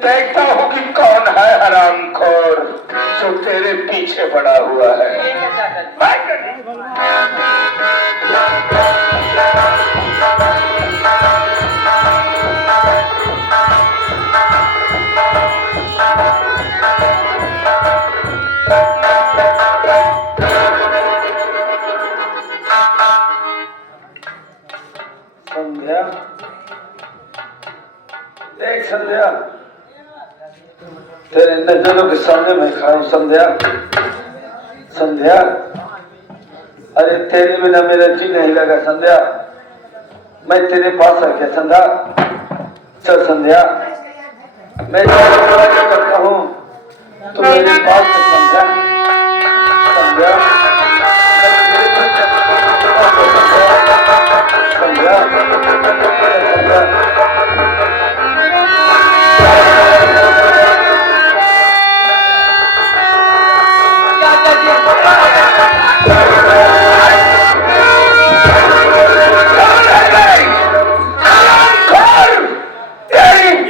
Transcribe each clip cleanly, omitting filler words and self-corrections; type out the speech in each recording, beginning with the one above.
देखता हूँ कि कौन है हरामखोर जो तेरे पीछे पड़ा हुआ है। संध्या, देख संध्या, तेरे नजरों के सामने मैं खड़ा हूं। संध्या, संध्या, अरे तेरे बिना मेरा जी नहीं लगा। संध्या, मैं तेरे पास आ गया। संध्या, चल संध्या, मैं करता हूँ तो मेरे पास है। संध्या, संध्या, संध्या, संध्या,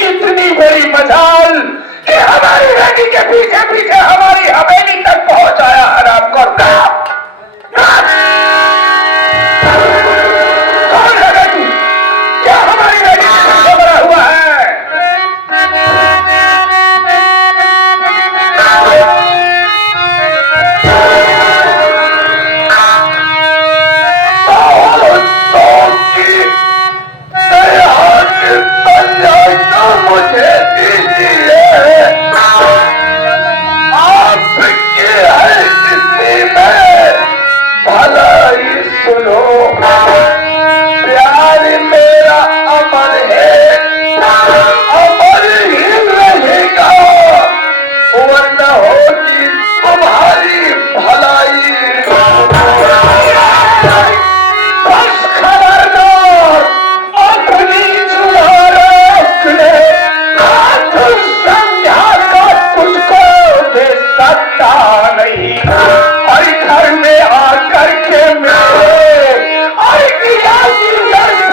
इतनी बड़ी मजाल कि हमारी बेटी के पीछे पीछे हमारी हवेली तक पहुंचाया हरामखोर। कौन है बेटी? क्या हमारी बेटी के पीछे पड़ा हुआ है? मुझे दीजिए, आपकी हर किसी में भलाई सुनो। प्यार मेरा अमर है, अमर ही रहेगा, वरना होगी तुम्हारी भलाई। बस खबरदार, अपनी जुबान रोक ले, हाथ संध्या का तुझको दे सकता नहीं। और घर में आकर के मेरे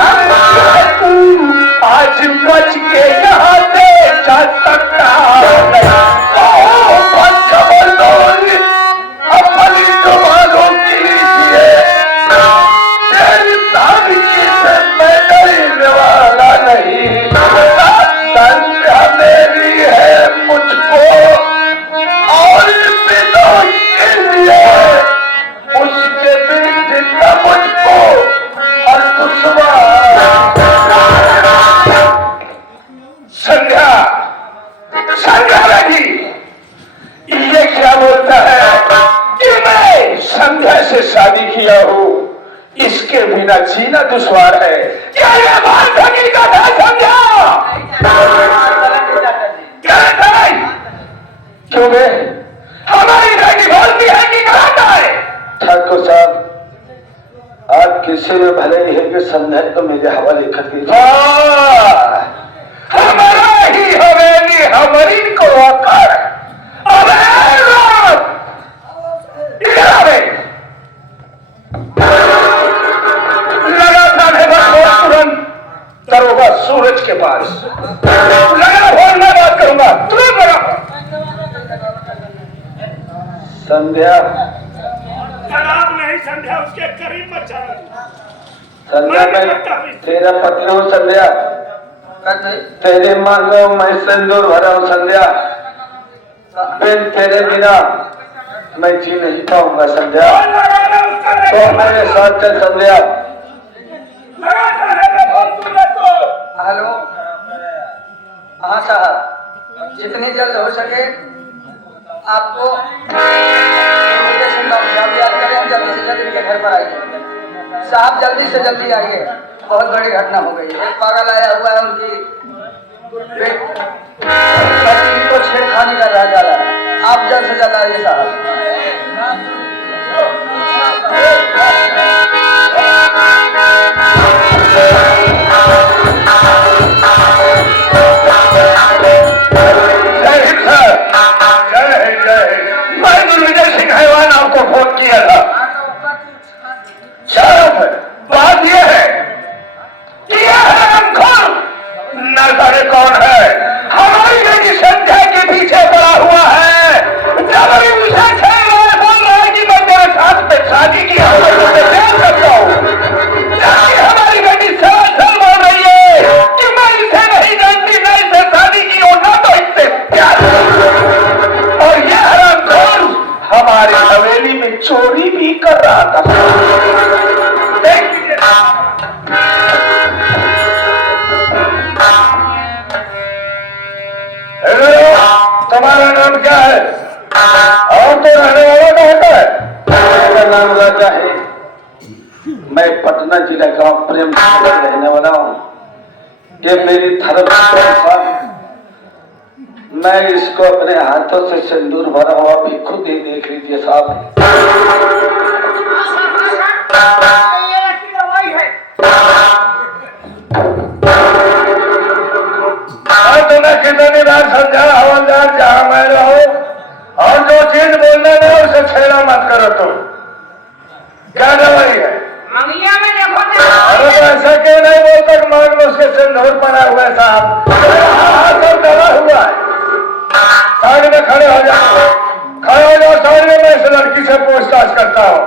और तू आज बच के यहाँ से जा सकता नहीं। खबरदार, अपनी जुबानों की लीजिए, तेरी तारीखी से मैं डरने वाला नहीं। संध्या मेरी है मुझको और बिना के लिए, उसके भी जिंदा मुझको और दुश्मन। संध्या, संध्या बेटी, ये क्या बोलता है कि मैं संध्या से शादी किया हूँ, इसके बिना जीना दुश्वार है। क्या ये बात हकीकत है संध्या? क्यों बे? हमारी बेटी बोलती है कि गलत है। ठाकुर साहब, आप किसी में भले ही है कि संध्या तो मेरे हवाले कर दीजिए। हमारा ही हवेली हमारी को आकर दरोगा सूरज के पास लगा फोन में बात करूंगा, तुरंत लगा। संध्या, जनाब नहीं, संध्या उसके करीब मत जाना। संध्या मैं तेरा पति हूँ। संध्या, तेरे मांगों में सिंदूर भरा हूँ। संध्या, बिन तेरे बिना मैं जी नहीं पाऊंगा। संध्या, तो मेरे साथ चल। संध्या, हेलो, हाँ साहब, जितनी जल्द हो सके आपको याद करें, जल्दी से जल्दी इनके घर पर आइए। साहब जल्दी से जल्दी आइए, बहुत बड़ी घटना हो गई। एक पागल आया हुआ है, उनकी को छेड़खानी कर रहा जा रहा है। आप जल्द से जल्द आइए साहब। आपको फोन किया था। बात यह है कि यह हरामखोर न जाने कौन है, हमारी बेटी तुम्हारा नाम क्या है और तो रहने वाला कहाँ का है? मेरा नाम राजा है। मैं पटना जिला गांव प्रेम में रहने वाला हूँ। ये मेरी धर्म साहब, मैं इसको अपने हाथों से सिंदूर भरा हुआ भी खुद ही देख लीजिए साहब। तुम्हें कितनी बार समझा हवलदार, जहां मैं रहूं और जो चीज बोलना ना उसे छेड़ा मत करो। तुम क्या दवाई है? अरे तो ऐसा क्यों नहीं बोलता कि मांग में उसके सिंदूर पड़ा हुआ है साहब? सब दबा हुआ है। साइड में खड़े हो जाओ, खड़े हो जाओ साइड में। मैं इस लड़की से पूछताछ करता हूँ।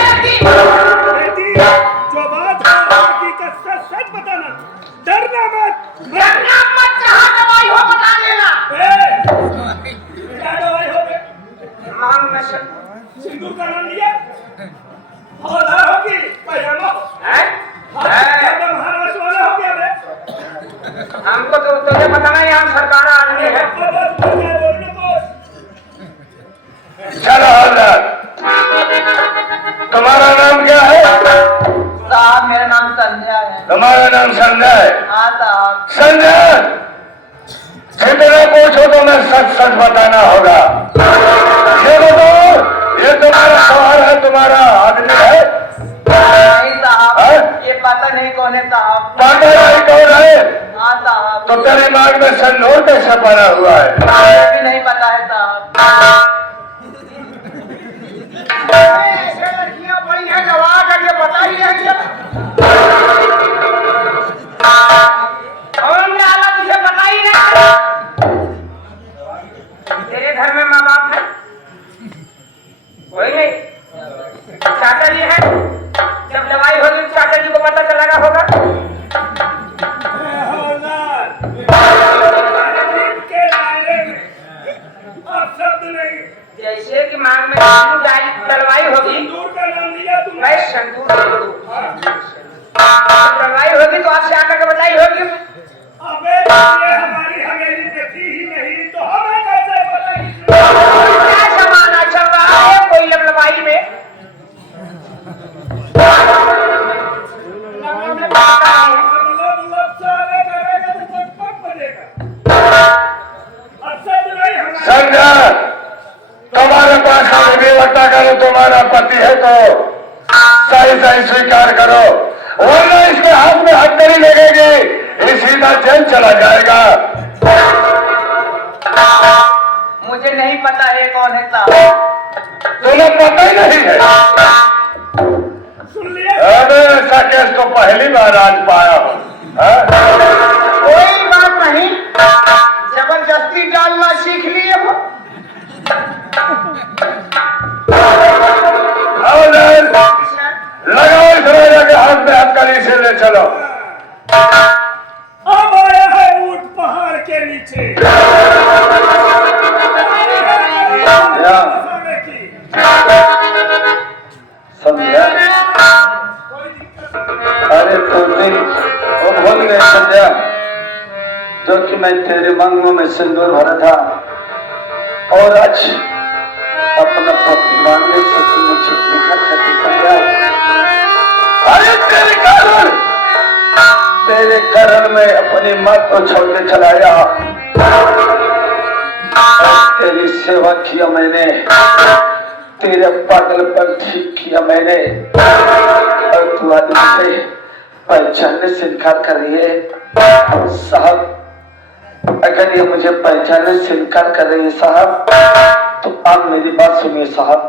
बेटी, जो बात है हकीकत सच बताना, डरना मत। जहाँ दवाई हो बता देना। क्या दवाई हो गई? मांग में सिंदूर का नाम लिया, हौलदार होगी, पैजामा महाराज वाला हो गया। हमको तो तुझे पता नहीं, हम सरकार आदमी है। चलो हवलदार, तुम्हारा नाम क्या है? साहब मेरा नाम संध्या है। तुम्हारा नाम संजय है? हाँ साहब। संजय, जितना पूछो तो मैं सच सच बताना होगा। ये बताओ, ये तुम्हारा सवाल है, तुम्हारा आदमी है? नहीं साहब, हाँ? ये पता नहीं कौन है साहब। पता नहीं कौन है? हाँ साहब। तो तेरे मांग में सिंदूर कैसे पड़ा हुआ है? मुझे भी नहीं पता है साहब। ऐसे लड़कियां बड़ी हैं, जवाब करके बताइए। कौन डाला तुझे बताइए ना। तेरे घर में माँ बाप है? कोई नहीं। चाचा जी है? जब दवाई होगी चाचा जी को पता चलेगा होगा। हवलदार, के दायरे में अब शब्द नहीं। जैसे कि मांग में दवाई होगी, सिंदूर का नाम लिया तुमने। मैं संदूर दवाई होगी तो आपसे आकर के बताई होगी। अबे ये हमारी हवेली पे थी ही नहीं, तो हमें कैसे बताएगी? क्या जमाना चल रहा है कोई लबलबाई में। लब साले करेगा तो कुछ पक बजेगा। अब शब्द नहीं हमारा। संजय, तुम्हारे पास बेवटा करो, तुम्हारा पति है तो सही सही स्वीकार करो, वरना इसके हाथ में हथकड़ी लगेगी, ये सीधा जेल चला जाएगा। मुझे नहीं पता है कौन है साहब। तुम्हें पता ही नहीं है? सुन लिया? अरे ऐसा केस तो पहली बार आज पाया हूँ। कोई बात नहीं, जबरदस्ती डालना सीख लिए हो। लगाओ इस राजा के हाथ में हथकड़ी से ले चलो। अब आया है ऊंट पहाड़ के नीचे। संध्या, अरे तुमने वो भूल गए संध्या, जो कि मैं तेरे मांगों में सिंदूर भरा था और आज अपना पति मांगने से तू मुझे निकल करके संध्या। अरे तेरे कारण में अपनी माँ को छोड़ के चलाया, तेरी सेवा किया मैंने, तेरे पागलपन ठीक किया मैंने, और तू आज मुझे पहचानने से इनकार कर रही है। साहब, अगर ये मुझे पहचानने से इनकार कर रही है साहब, तो आप मेरी बात सुनिए साहब।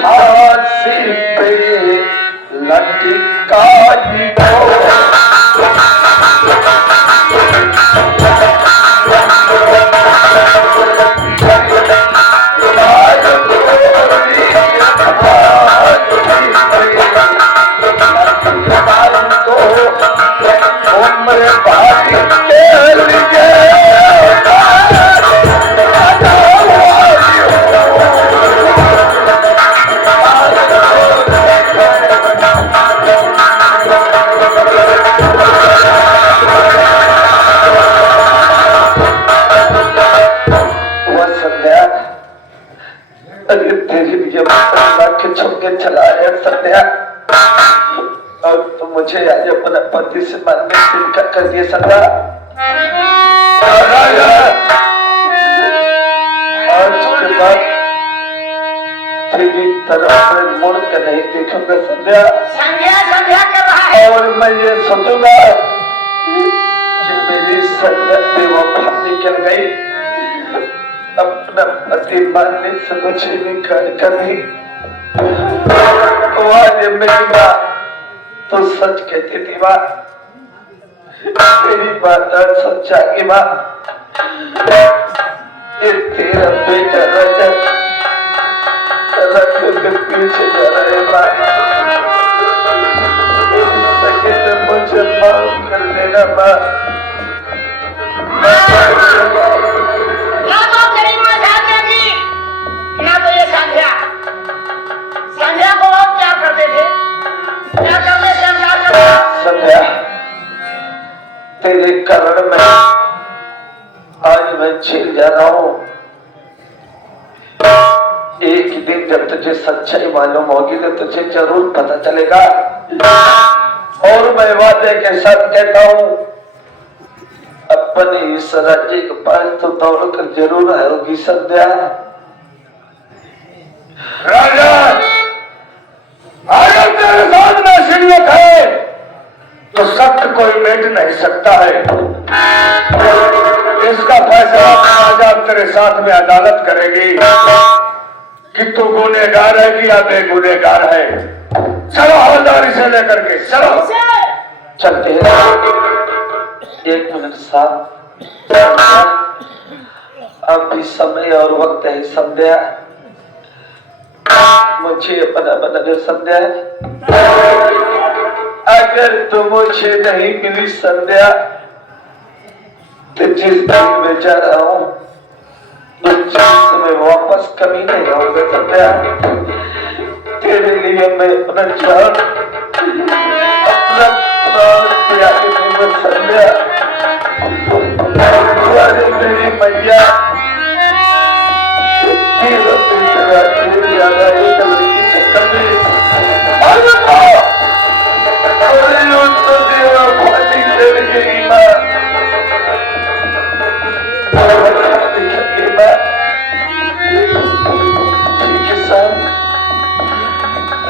फांसी पे लटकाई दो। और तुम मुझे आज अपने पति से मांगने से इनकार कर दिए संध्या। आज के बाद तेरी तरफ में मुड़ कर नहीं देखूंगा संध्या। संध्या संध्या कर रहा है। और मैं ये सोचूंगा कि मेरी संध्या बेवफा निकल गई, अपना पति मानने से मुझे इनकार कर दी। आज मेरी माँ तो सच कहती थी माँ, तेरी बात सच्चा की माँ। ये तेरा बेटा राजा रख के पीछे जा रहा है माँ। सके तो मुझे माफ कर देना माँ। ना तो तेरी माँ संध्या की, ना तो ये संध्या। संध्या को बहुत प्यार करते थे, क्या करते थे संध्या, तेरे कारण में आज मैं जेल जा रहा हूँ। एक दिन जब तुझे सच्चाई मालूम होगी तो तुझे जरूर पता चलेगा। और मैं वादे के साथ कहता हूँ, अपने इस राज्य के पास तो दौड़ कर जरूर आएगी संध्या। राजा, अगर तेरे साथ में असलियत है तो सत्य कोई मिट नहीं सकता है। इसका फैसला आज आप तेरे साथ में अदालत करेगी कि तू गुनहगार है कि या बेगुनहगार है। चलो हवलदारी से लेकर के चलो। चलते हैं। एक मिनट साहब, अभी समय और वक्त है संध्या। मुझे अपना बदल संध्या। अगर तुम मुझे नहीं मिली संध्या तो जिस दिन में जा रहा हूँ उस समय वापस कभी नहीं आऊंगा संध्या। तेरे लिए मैं अपना जान अपना प्राण त्याग दूंगा संध्या। तुम्हारे मेरी मैया तेरा बेटा ज्यादा एक लड़की चक्कर में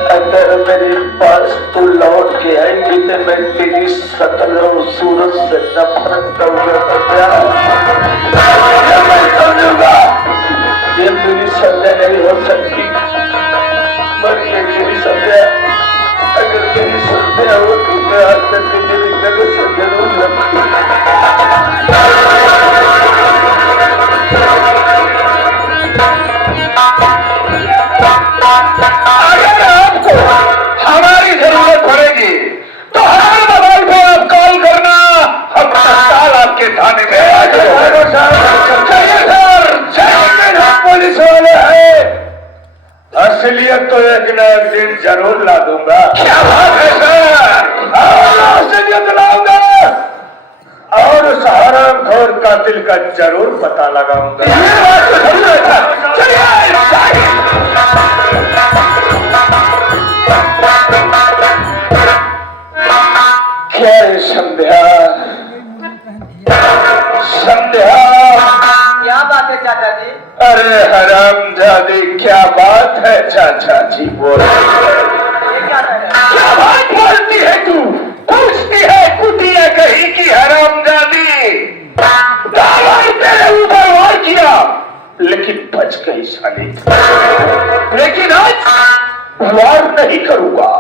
अगर मेरे पास तू लौट के आएगी तो मैं तेरी सकल और सूरत से नफरत करूंगा। मैं समझूंगा ये मेरी संध्या नहीं हो सकती। मगर मेरी संध्या, अगर मेरी संध्या हो तो मैं आज तक मेरी गलत से जरूर लगती। अगर आपको हमारी जरूरत पड़ेगी तो हमारे मोबाइल पे आप कॉल करना। हम तत्काल आपके थाने में पुलिस वाले हैं। असलियत तो एक न एक दिन जरूर ला दूंगा। क्या बात है सर, असलियत लाऊंगा और उस हरामखोर कातिल का जरूर पता लगाऊंगा। क्या है संध्या? संध्या, क्या बात है चाचा जी? अरे हरामजादी, क्या बात है चाचा जी? बोल, ये क्या कर रहे हैं? क्या बात बोलती है तू? पूछती है कुटिया कहीं की हरामजादी। दावा तेरे ऊपर वार किया लेकिन बच गई साली। लेकिन आज वार नहीं करूंगा,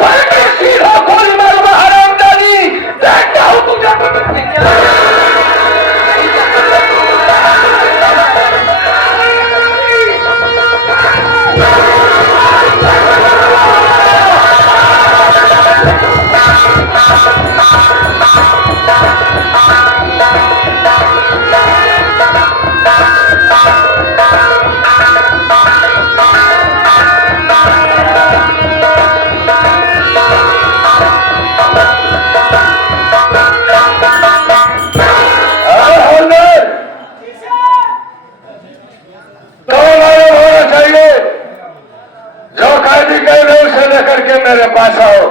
बल्कि सीधा गोली मारूंगा हरामजादी। देखता हूं तुझे। मेरे पास आओ।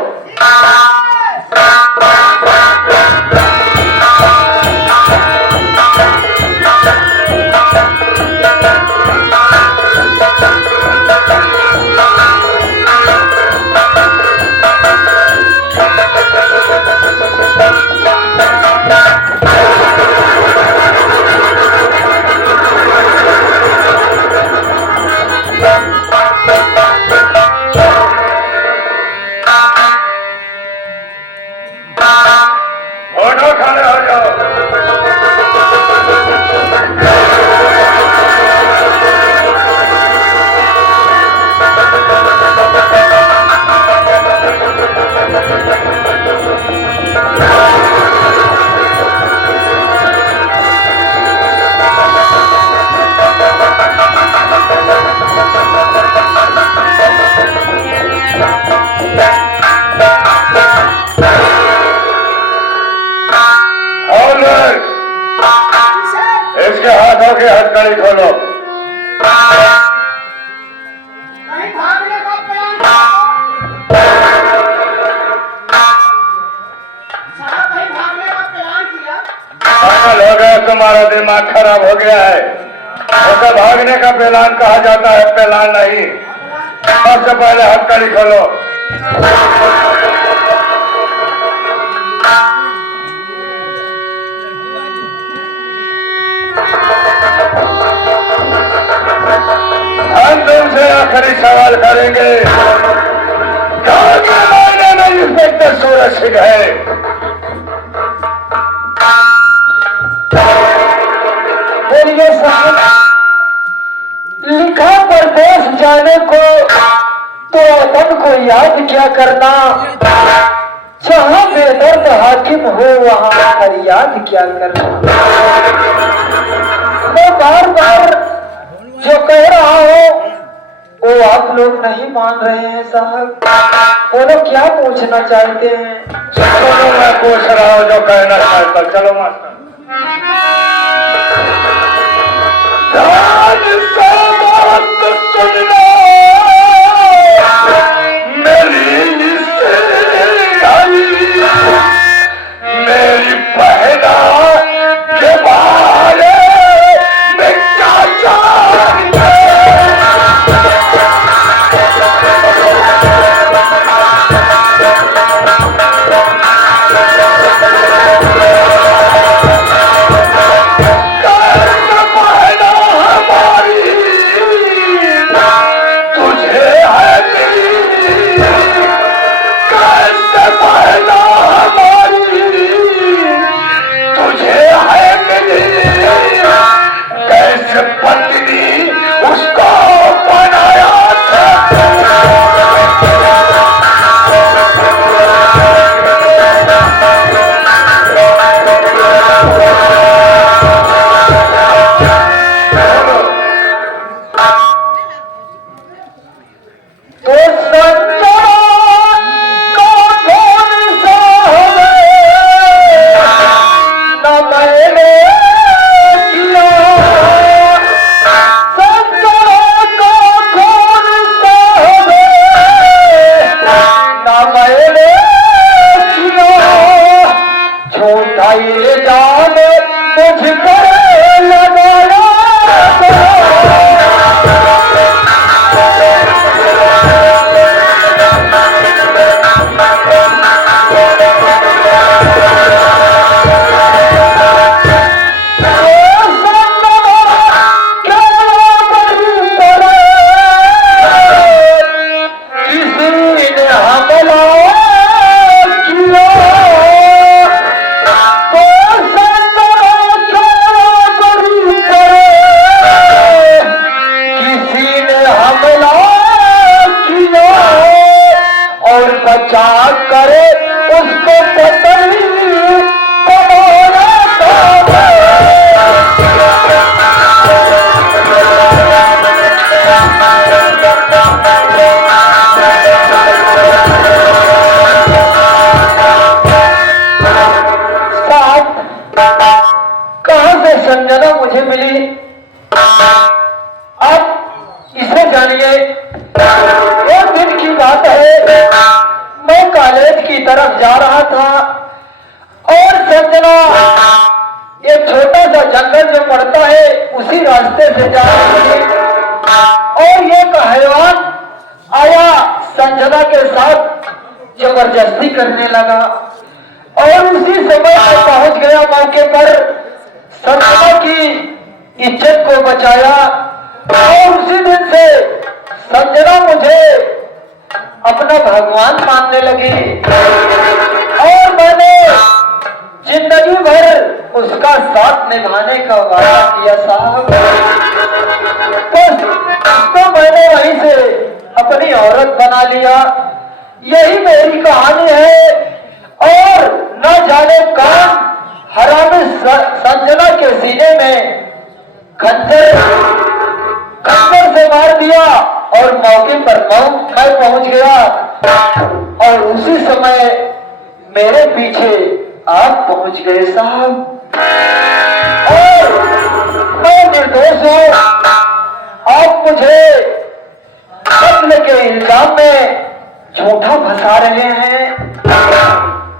फोटो खड़े हो जाओ। और इसके हाथों की हथकड़ी खोलो। कहीं भागने का प्लान साहब, कहीं भागने का प्लान किया? पागल हो गया, तुम्हारा दिमाग खराब हो गया है। उसे भागने का प्लान कहा जाता है, प्लान नहीं। सबसे पहले हथकड़ी खोलो। हम तुमसे आखिरी सवाल करेंगे। कौन के मायने में इंस्पेक्टर सूरज सिंह है? बोलिए साहब, लिखा परदेश जाने को तो वतन को याद क्या करना, जहाँ बेदर्द हाकिम हो वहाँ फरियाद क्या करना। मैं बार बार जो कह रहा हूँ वो आप लोग नहीं मान रहे हैं साहब। बोलो क्या पूछना चाहते हैं? चलो मैं पूछ रहा हूँ जो कहना चाहता। चलो मास्टर। ध्यान से बात सुनना, मेरी मेरी बहना के बारे में क्या जानते? संजना मुझे मिली। अब इसे जानिए, एक दिन की बात है, मैं कॉलेज की तरफ जा रहा था और संजना एक छोटा सा जंगल जो पड़ता है उसी रास्ते से जा रही थी और ये हैवान आया संजना के साथ जबरदस्ती करने लगा और उसी समय में पहुंच गया मौके पर, संजना की इज्जत को बचाया और उसी दिन से संजना मुझे अपना भगवान मानने लगी और मैंने जिंदगी भर उसका साथ निभाने का वादा किया साहब। बस उसको मैंने वहीं से अपनी औरत बना लिया। यही मेरी कहानी है और न जाने कौन हरामी संजना के सीने में खंजर से मार दिया और मौके पर मैं पहुंच गया और उसी समय मेरे पीछे आप पहुंच गए साहब और मैं निर्दोष हूं। आप मुझे कत्ल के इल्जाम में झूठा फंसा रहे हैं।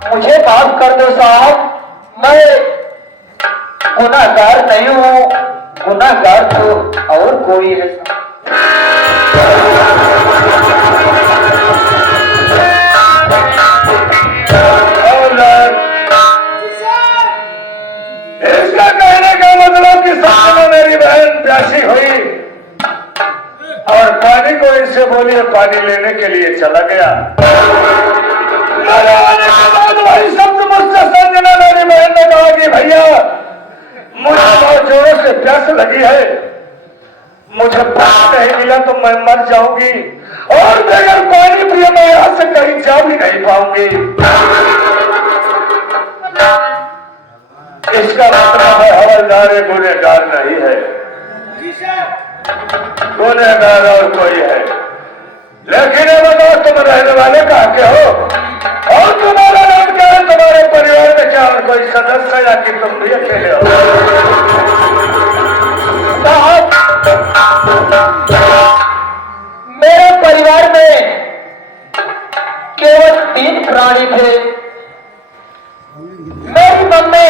मुझे माफ कर दो साहब, मैं गुनाहगार नहीं हूं, गुनाहगार तो और कोई है। इसका कहने का मतलब कि संजना मेरी बहन प्यासी हुई और पानी को इनसे बोलिए पानी लेने के लिए चला गया। मेरे आने के बाद वही शब्द मुझसे संजना मेरी बहन ने कहा कि भैया मुझे बहुत जोरों से प्यास लगी है, मुझे पानी नहीं मिला तो मैं मर जाऊंगी और बगैर पानी पिए मैं यहाँ से कहीं जा भी नहीं पाऊंगी। इसका मतलब है हवलदार गुनहगार नहीं है, गुनहगार और कोई है। लेकिन ये बताओ तुम रहने वाले कहाँ के हो और तुम्हारा नाम क्या है, तुम्हारे परिवार में क्या और कोई सदस्य या कि तुम भी अकेले हो? मेरे परिवार में केवल 3 प्राणी थे। मेरी मम्मी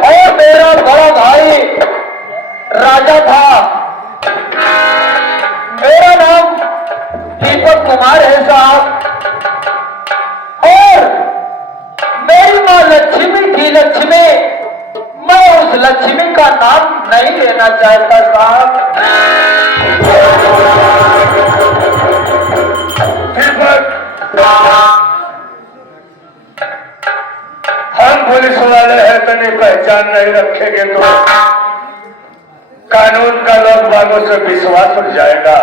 और मेरा बड़ा भाई राजा था। मेरा नाम दीपक कुमार है साहब और मेरी माँ लक्ष्मी थी। लक्ष्मी, मैं उस लक्ष्मी का नाम नहीं लेना चाहता साहब। हम पुलिस वाले हैं तो नहीं पहचान नहीं रखेंगे तो कानून का लोग बागों से विश्वास उठ जाएगा।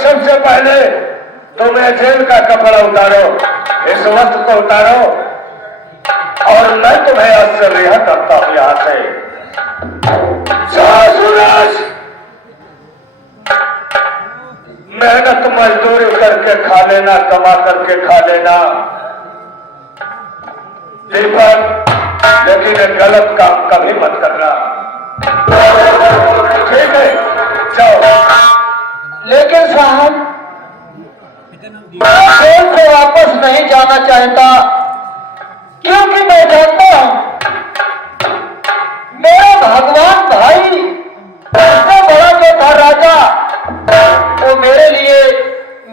सबसे पहले तुम्हें जेल का कपड़ा उतारो, इस वक्त को उतारो और मैं तुम्हें आज से रिहा करता हूं यहां से। मेहनत मजदूरी करके खा लेना, कमा करके खा लेना दीपक, लेकिन एक गलत काम कभी मत करना, ठीक है? जाओ। लेकिन साहब मैं जेल से वापस नहीं जाना चाहता क्योंकि मैं जानता हूं मेरा भगवान भाई सबसे बड़ा जो था राजा, वो मेरे लिए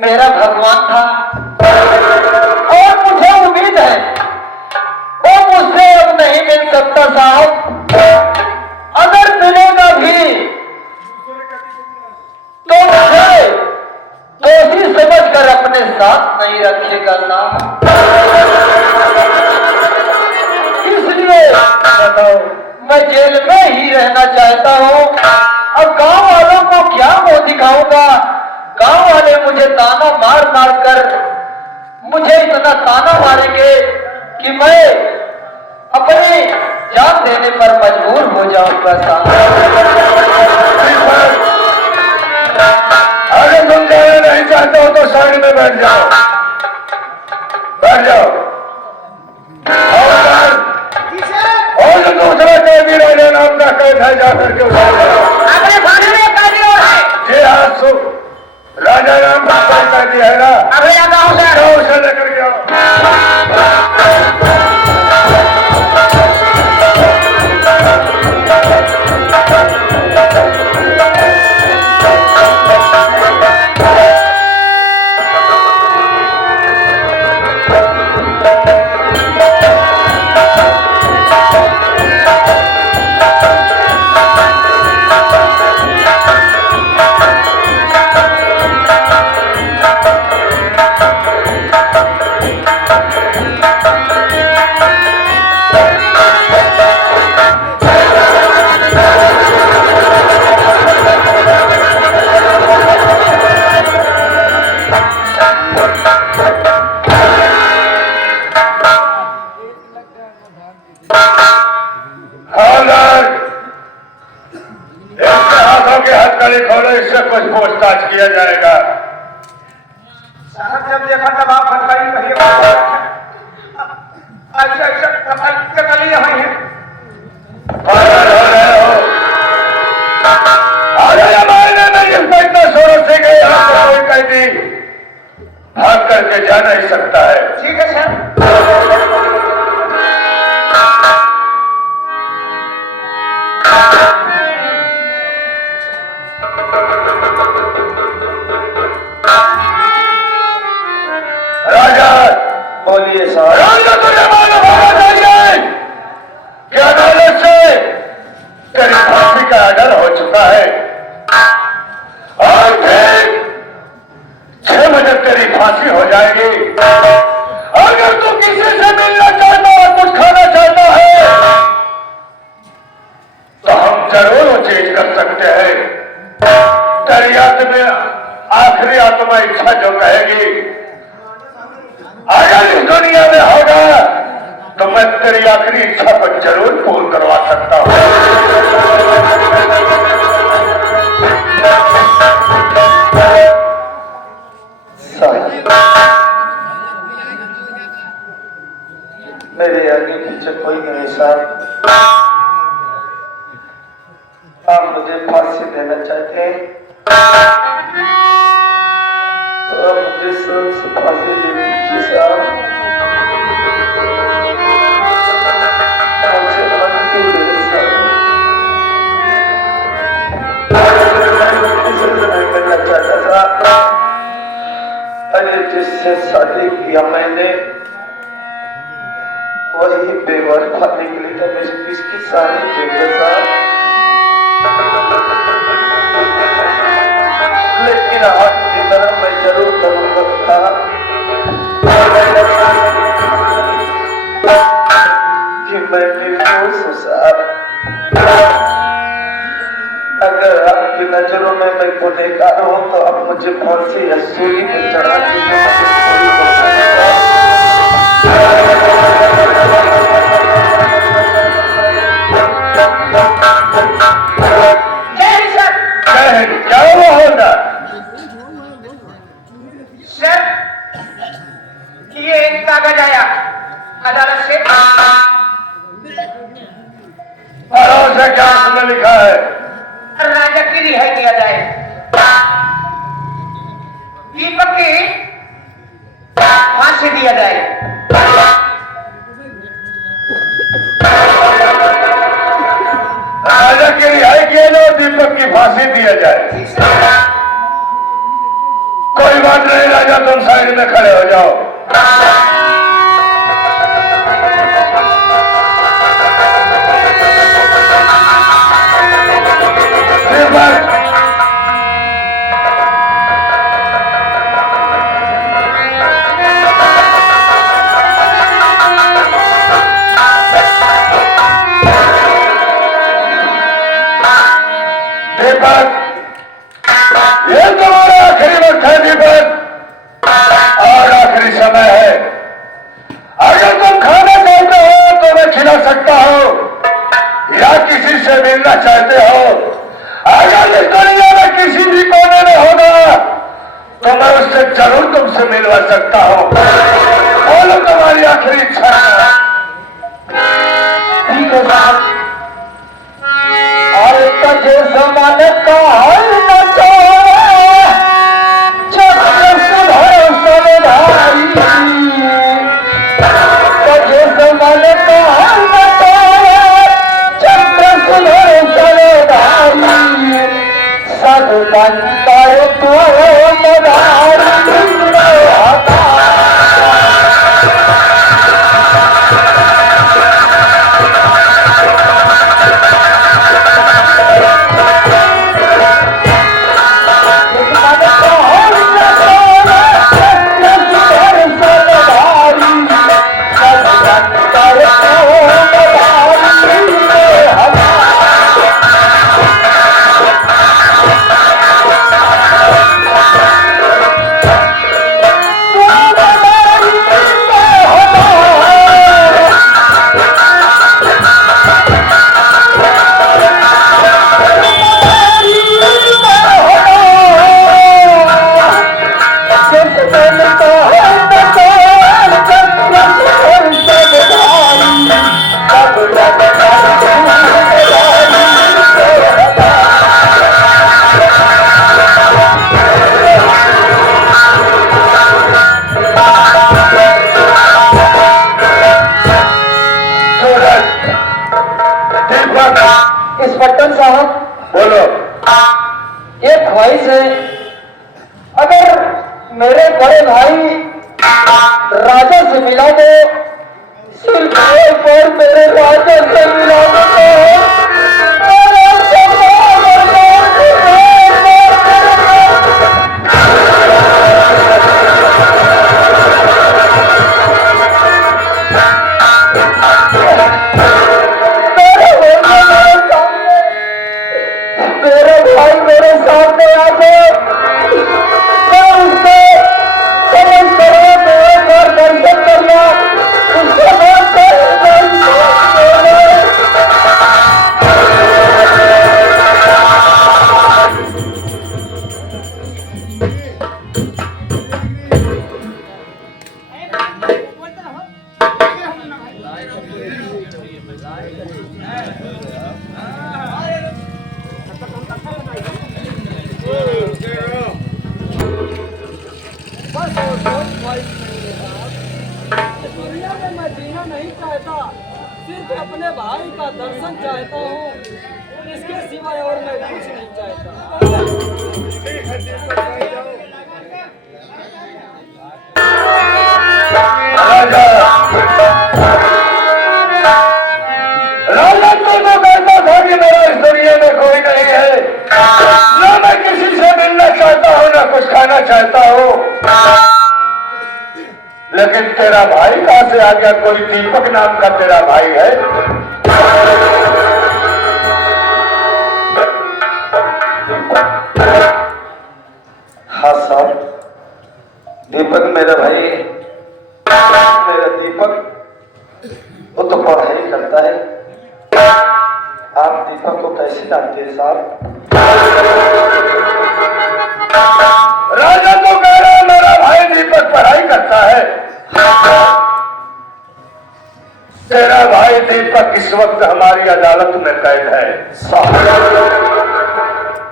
मेरा भगवान था और मुझे उम्मीद है वो मुझसे अब नहीं मिल सकता साहब। अगर मिलेगा भी तो मुझे दोषी समझकर अपने साथ नहीं रखेगा साहब। इसलिए मैं जेल में ही रहना चाहता हूँ। अब गांव वालों को क्या मुंह दिखाऊंगा? गांव वाले मुझे ताना मार मार कर मुझे इतना ताना मारेंगे कि मैं अपनी जान देने पर मजबूर हो जाऊंगा साहब। अगर तुम जाना नहीं चाहते हो तो साइड में बैठ जाओ, बैठ जाओ। और जो दूसरा कैदी रहने नाम का कैद है जाकर के उठा लो। अपने थाने में कैदी और है। जी कह दिया है ना। अभी आता हूँ सर। जाओ उसे लेकर के आओ। खोलो, इससे कुछ पूछताछ किया जाएगा। साहब जब देखा तब आप हथकड़ी कहिए ऐसा कतली हुई है। पागल हो रहे हो? अरे हमारे में जिसको इतना जोरों से गए आपको कोई कैदी भाग करके जा नहीं सकता है। ठीक है सर। बोलिए साहब। राजा तुझे मालूम होना चाहिए कि अदालत से तेरी फांसी का ऑर्डर हो चुका है और फिर 6 बजे तेरी फांसी हो जाएगी। अगर तू किसी से मिलना चाहता और कुछ खाना चाहता है तो हम जरूर वो चीज कर सकते हैं। तेरी आत्मा आखिरी आत्मा इच्छा जो कहेगी अगर इस दुनिया में होगा तो मैं तेरी आखिरी इच्छा को जरूर पूर्ण करवा सकता हूं। मेरे आगे पीछे कोई नहीं साहब। आप मुझे फांसी देना चाहते हैं तो आप मुझे सबसे फांसी दे दीजिए साहब। मुझे मंजूर है साहब। नहीं करना चाहता साहब। अरे जिससे शादी किया मैंने वही बेवफा निकली तो मैं किसकी शादी की साहब। लेकिन आज की तरह मैं जरूर करूंगा कि मैं निर्दोष हूं साहब। अगर आपकी नजरों में मैं गुनहगार हूं तो आप मुझे फांसी या सूली में चढ़ा दीजिए। क्या हुआ होगा सर? ये एक कागज आया अदालत से। और उसे क्या उसमें लिखा है? राजा की रिहाई किया जाए। दीपक की फांसी दिया जाए। राजा की रिहाई किया जाए, दीपक की फांसी दिया जाए। कोई बात नहीं राजा, तुम साइड में खड़े हो जाओ। दीपक ये तुम्हारा आखिरी वक्त है दीपक, और आखिरी समय है। अगर तुम खाना चाहते हो तो मैं खिला सकता हूं या किसी से मिलना चाहते हो। अगर इस दुनिया में किसी भी कोने में होगा तो मैं उससे जरूर तुमसे मिलवा सकता हूं। बोलो तुम्हारी आखिरी इच्छा है। ठीक है साहब। और तुझे जमाने का हल न छोड़े, जब संकर तू इंस्पेक्टर साहब बोलो। ये ख्वाहिश है, अगर मेरे बड़े भाई राजा से मिला दो, सिर्फ एक बार मेरे राजा से मिला दो। मेरे भाई मेरे सामने आके मैं उसको समझ करो, एक बार दर्शन करना, उसके बाद दुनिया में मैं जीना नहीं चाहता, सिर्फ अपने भाई का दर्शन चाहता हूँ, इसके सिवाय और मैं कुछ नहीं चाहता। राजा राजा को तो कहता था कि मेरा इस दुनिया में कोई नहीं है, ना मैं किसी से मिलना चाहता हूँ, ना कुछ खाना चाहता हूँ। लेकिन तेरा भाई कहां से आ गया? कोई दीपक नाम का तेरा भाई है? हाँ साहब, दीपक मेरा भाई है। मेरा दीपक वो तो पढ़ाई करता है। आप दीपक को कैसे जानते हैं साहब? राजा तो कह रहा है मेरा भाई दीपक पढ़ाई करता है। तेरा भाई दीपक इस वक्त हमारी अदालत में कैद है। साहब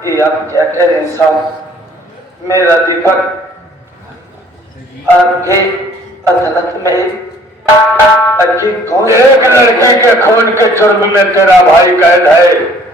ये आप क्या कह रहे हैं साहब? मेरा दीपक आपके अदालत में कौन? एक लड़की के खून के जुर्म में तेरा भाई कैद है।